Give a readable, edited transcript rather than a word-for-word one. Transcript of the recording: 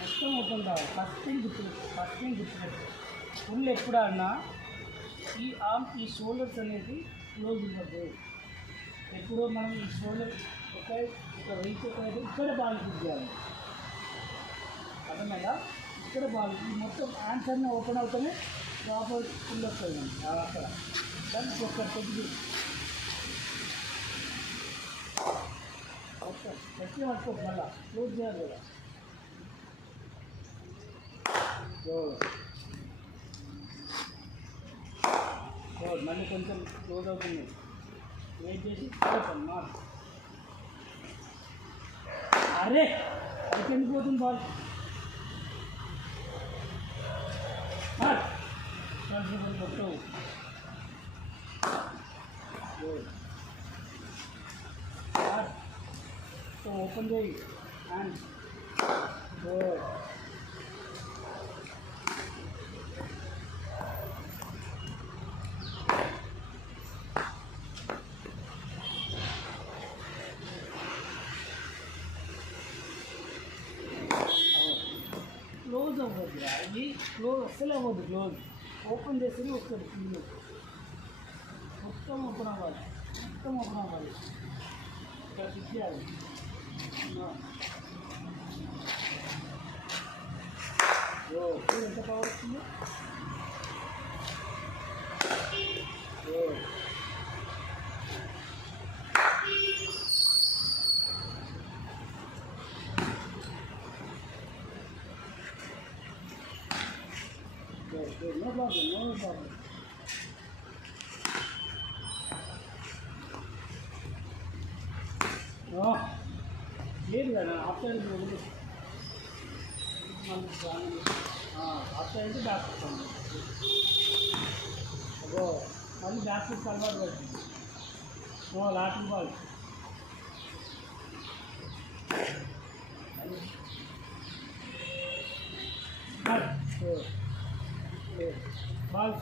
మొత్తం ఓపెన్ కావాలి. First thing గుర్తుపెట్టు full ఎప్పుడు ఆడినా ఈ షోల్డర్స్ అనేది క్లోజ్ ఇవ్వద్దు. ఎప్పుడో మనం ఈ షోల్డర్ ఒక వెయిట్ ఇక్కడ బాల్ ఫిట్ చేయాలి. అర్థమైనా ఇక్కడ బాల్ ఈ మొత్తం హ్యాండ్స్ అన్నీ ఓపెన్ అవుతానే ప్రాపర్ ఫుల్ వస్తుంది అక్కడ. దానికి ఒక కొద్ది ఓకే గట్టిగా పట్టుకోవచ్చు. మళ్ళీ క్లోజ్ చేయాలి కదా. మళ్ళీ కొంచెం క్లోజ్ అవుతుంది. వెయిట్ చేసి మా అరే అది ఎందుకు పోతుంది బాల్. కొట్టవు ఓపెన్ చేయి అండ్ గుడ్. క్లోజ్ అవ్వద్దు. అది క్లోజ్ అస్సలు అవ్వద్దు. క్లోజ్ ఓపెన్ చేసి వస్తుంది. ఫుల్ మొత్తం ఓపెన్ అవ్వాలి. ఇక్కడ ఫిట్ చేయాలి. ఎంత పవర్ వస్తుంది. No problem. లేదు కదా ఆఫ్టర్ అయితే బ్యాక్ వస్తాను. అబ్బో మళ్ళీ బ్యాక్ ఫుట్ అలవాటు పడుతుంది. లాటింగ్ బాల్ బాల్